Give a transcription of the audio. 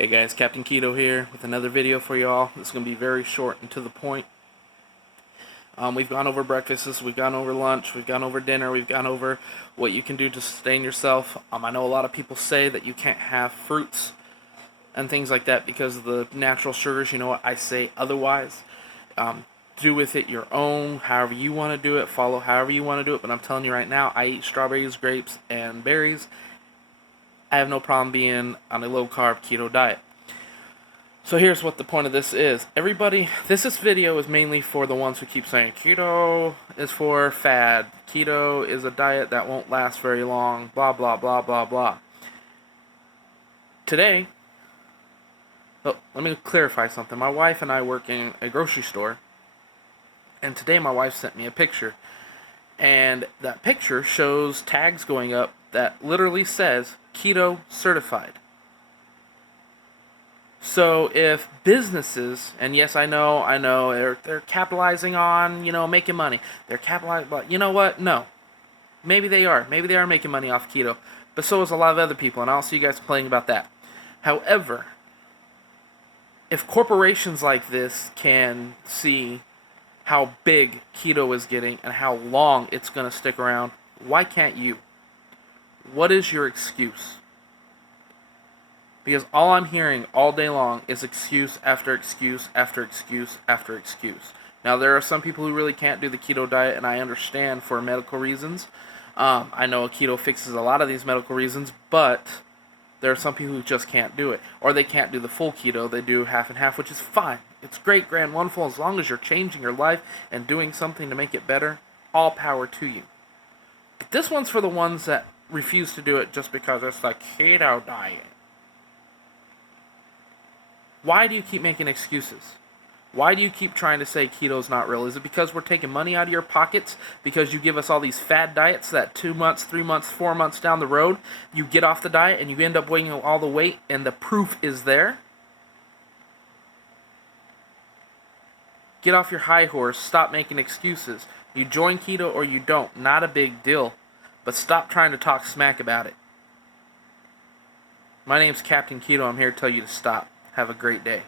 Hey guys, Captain Keto here with another video for y'all. This is going to be very short and to the point. We've gone over breakfasts, we've gone over lunch, we've gone over dinner, we've gone over what you can do to sustain yourself. I know a lot of people say that you can't have fruits and things like that because of the natural sugars. You know what? I say otherwise. Do with it your own, however you want to do it, follow however you want to do it. But I'm telling you right now, I eat strawberries, grapes, and berries. I have no problem being on a low-carb keto diet. So here's what the point of this is. This video is mainly for the ones who keep saying keto is for fad. Keto is a diet that won't last very long, blah, blah, blah, blah, blah. Today, let me clarify something. My wife and I work in a grocery store, and today my wife sent me a picture. And that picture shows tags going up that literally says keto certified. So if businesses, and yes, I know, they're capitalizing on, making money. They're capitalizing, but you know what? No. Maybe they are. Maybe they are making money off keto. But so is a lot of other people, and I'll see you guys complaining about that. However, if corporations like this can see how big keto is getting and how long it's going to stick around, why can't you? What is your excuse? Because all I'm hearing all day long is excuse after excuse after excuse after excuse. Now, there are some people who really can't do the keto diet, and I understand for medical reasons. I know keto fixes a lot of these medical reasons, but there are some people who just can't do it. Or they can't do the full keto. They do half and half, which is fine. It's great, grand, wonderful. As long as you're changing your life and doing something to make it better, all power to you. But this one's for the ones that refuse to do it just because it's the keto diet. Why do you keep making excuses? Why do you keep trying to say keto's not real? Is it because we're taking money out of your pockets? Because you give us all these fad diets that 2 months, 3 months, 4 months down the road, you get off the diet and you end up weighing all the weight and the proof is there? Get off your high horse. Stop making excuses. You join keto or you don't. Not a big deal. But stop trying to talk smack about it. My name's Captain Keto. I'm here to tell you to stop. Have a great day.